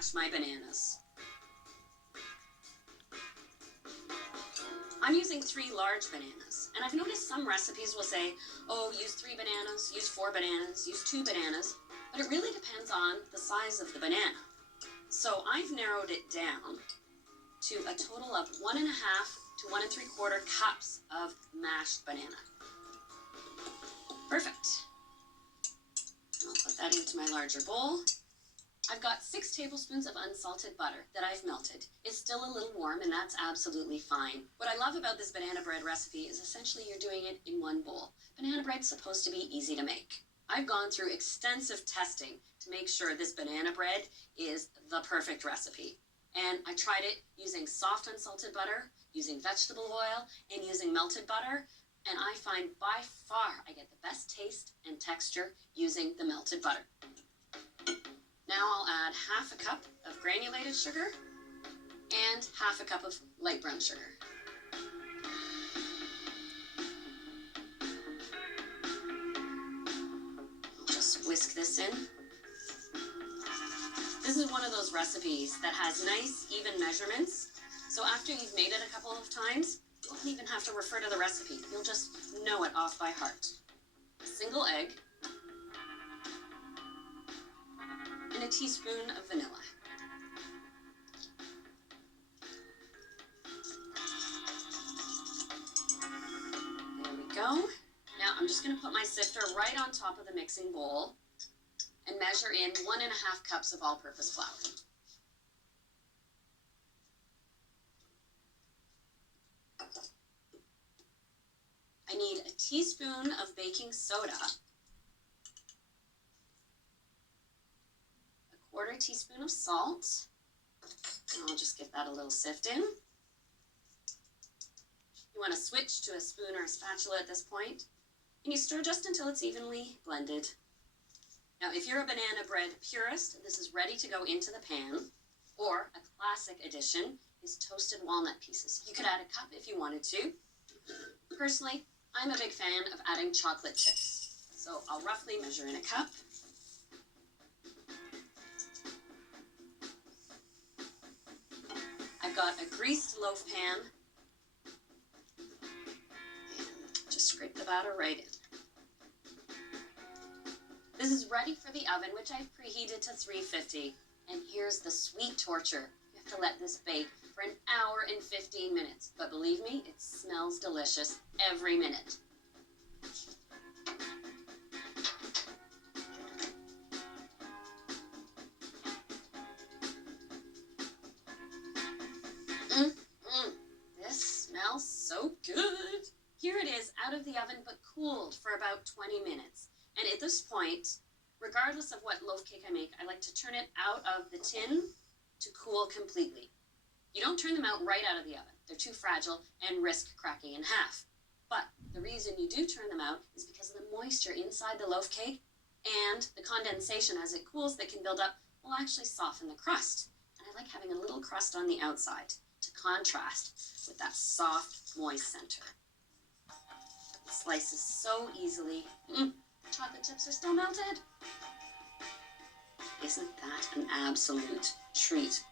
mash my bananas. I'm using 3 large bananas, and I've noticed some recipes will say, oh, use 3 bananas, use 4 bananas, use 2 bananas, but it really depends on the size of the banana. So I've narrowed it down to a total of 1.5 to 1 3/4 cups of mashed banana. Perfect. I'll put that into my larger bowl. I've got 6 tablespoons of unsalted butter that I've melted. It's still a little warm, and that's absolutely fine. What I love about this banana bread recipe is essentially you're doing it in one bowl. Banana bread's supposed to be easy to make. I've gone through extensive testing to make sure this banana bread is the perfect recipe. And I tried it using soft unsalted butter, using vegetable oil, and using melted butter. And I find by far I get the best taste and texture using the melted butter. Now I'll add 1/2 cup of granulated sugar and 1/2 cup of light brown sugar. I'll just whisk this in. This is one of those recipes that has nice, even measurements. So after you've made it a couple of times, you won't even have to refer to the recipe. You'll just know it off by heart. A single egg and a teaspoon of vanilla. There we go. Now I'm just going to put my sifter right on top of the mixing bowl and measure in 1.5 cups of all-purpose flour. I need a teaspoon of baking soda, 1/4 teaspoon of salt, and I'll just give that a little sift in. You want to switch to a spoon or a spatula at this point, and you stir just until it's evenly blended. Now, if you're a banana bread purist, this is ready to go into the pan, or a classic addition is toasted walnut pieces. You could add a cup if you wanted to. Personally, I'm a big fan of adding chocolate chips, so I'll roughly measure in a cup. I've got a greased loaf pan, and just scrape the batter right in. This is ready for the oven, which I've preheated to 350. And here's the sweet torture. You have to let this bake for 1 hour and 15 minutes. But believe me, it smells delicious every minute. This smells so good. Here it is out of the oven, but cooled for about 20 minutes. And at this point, regardless of what loaf cake I make, I like to turn it out of the tin to cool completely. You don't turn them out right out of the oven. They're too fragile and risk cracking in half. But the reason you do turn them out is because of the moisture inside the loaf cake and the condensation as it cools that can build up will actually soften the crust. And I like having a little crust on the outside to contrast with that soft, moist center. It slices so easily. Chocolate chips are still melted. Isn't that an absolute treat?